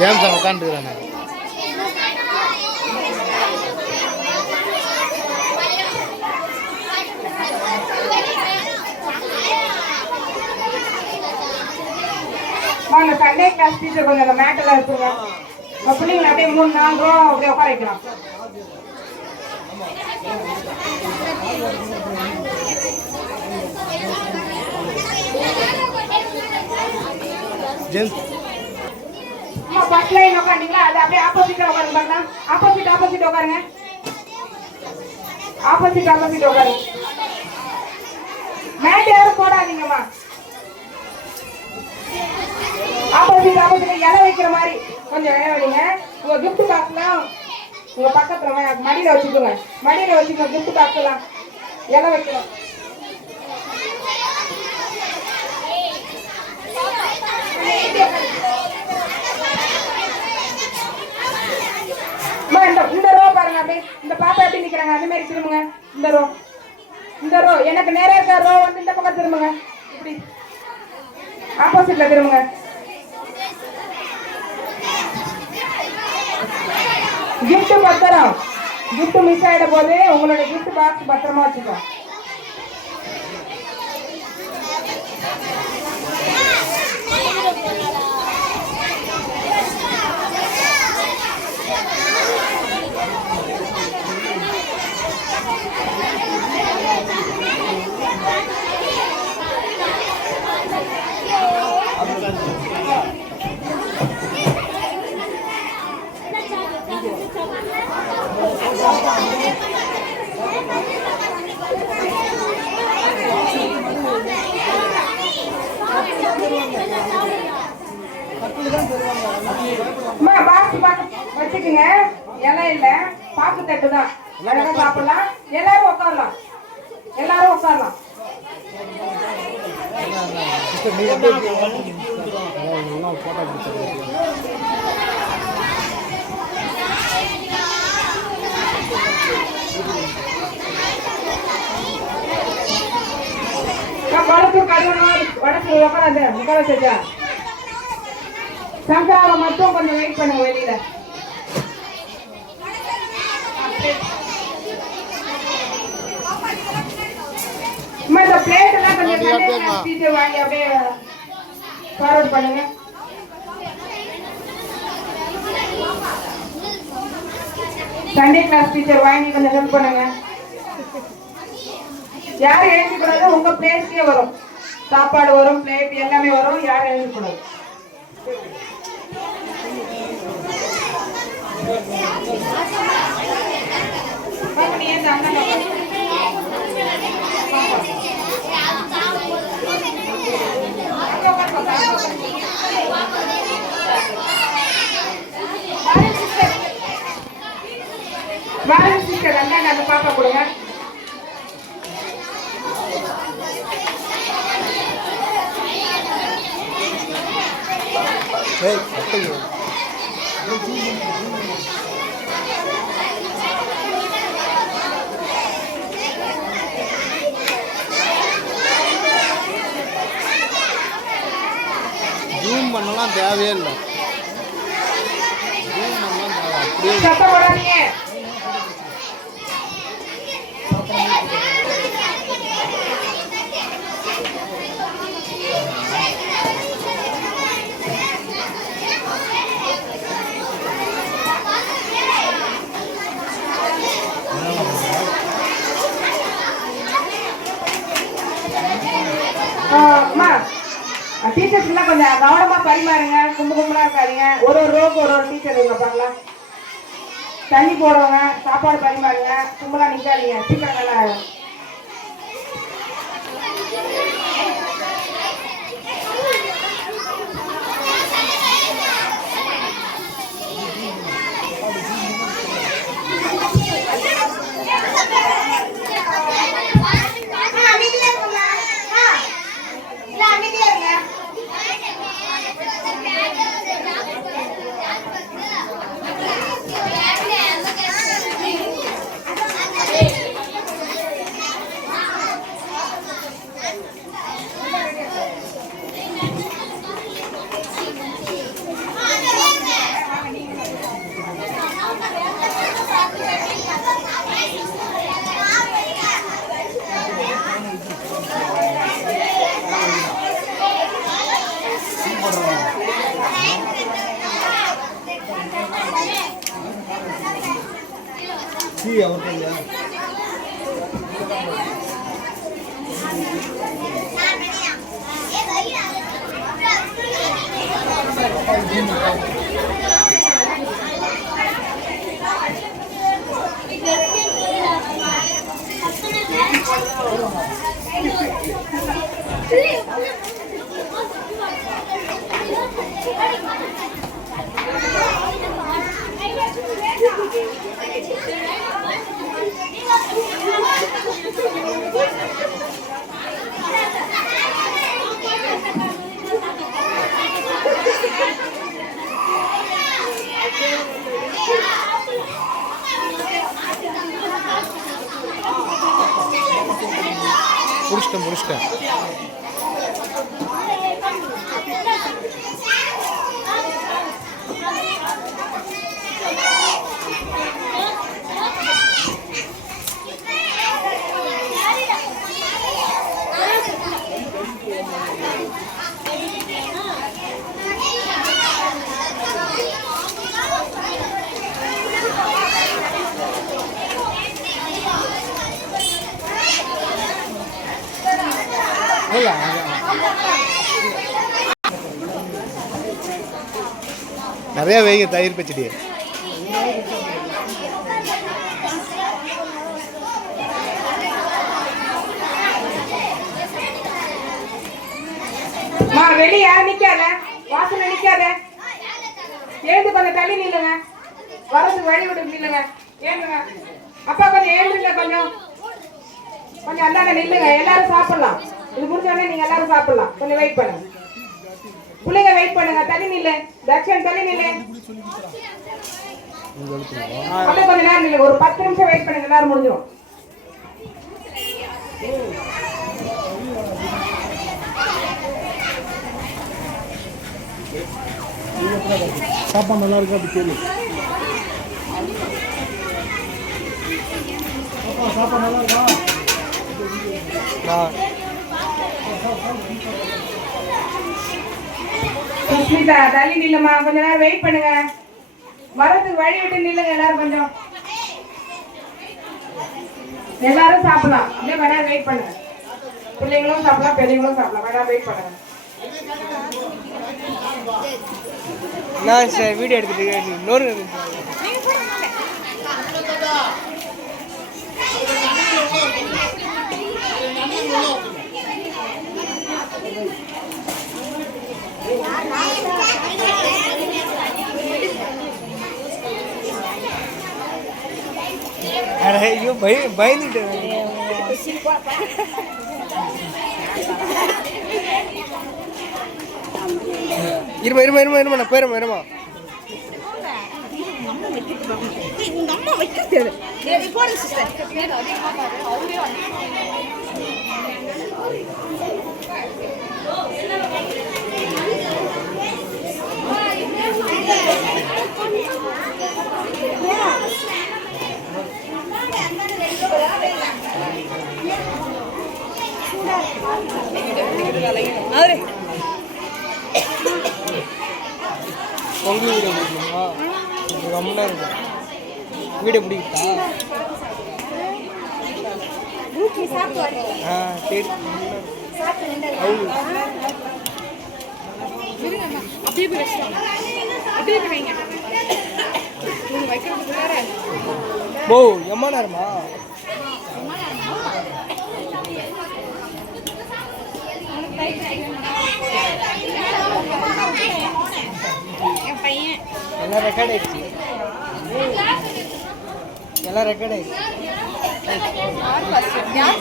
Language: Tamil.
ஜேம்ஸ் உட்காந்துக்கிறானே. வாங்க சண்டே கிளாஸ் டீச்சர் கொஞ்சம் அந்த மேட்டெல்லாம் இருக்குங்க. பிள்ளைங்களை அப்படியே 3-4 ரூபா அப்படியே உட்கார வைக்கலாம். ஃபர்ஸ்ட் லைன் உட்காந்தீங்களா? அது அப்படியே ஆப்போசிட்டா உட்காருங்க. பார்க்கலாம். ஆப்போசிட் உட்காருங்க. ஆப்போசிட் உட்காருங்க. மேட் யாரும் போடாதீங்கம்மா. ஆப்போசிட் இலை வைக்கிற மாதிரி கொஞ்சம் இலை வைங்க. உங்க கிஃப்ட் பாக்ஸ்லாம் உங்க பக்கத்துல மடியில வச்சுக்கோங்க. கிஃப்ட் பாக்ஸ்லாம் இலை வைக்கணும். இந்த ரோ பாருங்க. அப்படியே இந்த பாப்பா எப்படி நிக்கிறாங்க அந்த மாதிரி திரும்புங்க. இந்த ரோ எனக்கு நேரா இருக்க ரோ வந்து இந்த பக்கம் திரும்புங்க. இப்படி ஆப்போசிட்ல திரும்புங்க. கிஃப்ட் பத்திரம். கிஃப்ட் மிஸ் ஆயிட போது உங்களோட கிஃப்ட் பாக்ஸ் பத்திரமா வச்சுக்கோ. வச்சுக்குங்க. இலை இல்ல பாக்கு தட்டு தான். அழகா சாப்பிடலாம். எல்லாரும் உட்காரலாம். வடக்கு கழுவணும். வடக்கு உட்கார வச்சா சங்கராவை மட்டும் கொஞ்சம் வெயிட் பண்ணுங்க வெளியில. இந்த பிளேட் எல்லாம் கொஞ்சம் வாங்கி அப்படியே ஃபார்வர்ட் பண்ணுங்க. சண்டே கிளாஸ் டீச்சர் வாங்கி கொஞ்சம் ஹெல்ப் பண்ணுங்க. யாரும் எழுதிக்கூடாது. உங்க பிளேட்லயே வரும். சாப்பாடு வரும், பிளேட் எல்லாமே வரும். யாரும் எழுதிக்கூடாது. அந்த பாப்பா கொடுங்க. ஜூம் பண்ணலாம் தேவையே இல்லை. டீச்சர்ஸ் எல்லாம் கொஞ்சம் கவனமா பரிமாறுங்க. கும்பலா இருக்காதீங்க. ஒரு ரோக்கு ஒரு டீச்சர் இருங்க. பார்க்கலாம். தண்ணி போடுறவங்க சாப்பாடு பரிமாறுங்க. கும்பலா நிக்காதீங்க. சீக்கிரம் நல்லா ஆகும். முடிச்சிட்டேன் நிறைய வேக தயிர் பச்சடி வெளியே நிக்காத, வாசல்ல நிக்காத, எழுந்து கொஞ்சம் தள்ளி நில்லுங்க, வரதுக்கு வழி விட்டு நில்லுங்க, ஏழுங்க அப்பா கொஞ்சம் எழுந்துங்க, கொஞ்சம் கொஞ்சம் அந்தாண்ட நில்லுங்க, எல்லாரும் சாப்பிடலாம். இது முடிஞ்ச உடனே நீங்க எல்லாரும் சாப்பிடலாம். கொஞ்சம் வெயிட் பண்ணுங்க, பிள்ளைங்க வெயிட் பண்ணுங்க, தள்ளி நில்லு, தர்ஷன் தள்ளி நில்லு, அப்படியே கொஞ்ச நேரம் நில்லுங்க, ஒரு 10 நிமிஷம் வெயிட் பண்ணுங்க, எல்லாரும் முடிஞ்சிடும். சாப்பாடு நல்லா இருக்கா அப்படி கேளு. சாப்பாடு நல்லா இருக்கா? சுஷ்மிதா தள்ளி நில்லுமா, கொஞ்ச நேரம் வெயிட் பண்ணுங்க, வரதுக்கு வழி விட்டு நில்லுங்க, எல்லாரும் கொஞ்சம் எல்லாரும் சாப்பிடலாம். அப்படியே கொஞ்ச நேரம் வெயிட் பண்ணுங்க, பிள்ளைங்களும் சாப்பிடலாம், பெரியவங்களும் சாப்பிடலாம், கொஞ்ச நேரம் வெயிட் பண்ணுங்க. நான் சார் வீடியோ எடுத்துட்டு இன்னொரு ஐயோ பயந்துட்டு இருமா நான் போயிடுமா இருமா. உங்க அம்மா வைக்க தேவை பொங்கல் வீடியோ பிடிக்குமா? கம்முனா இருக்கும். வீடியோ பிடிக்கிட்டா? சரி ஓ எம்மா நேரமா? எல்லாம் ரெக்கார்ட் ஆயிடுச்சு, எல்லாம் ரெக்கார்ட் ஆயிடுச்சு. யார்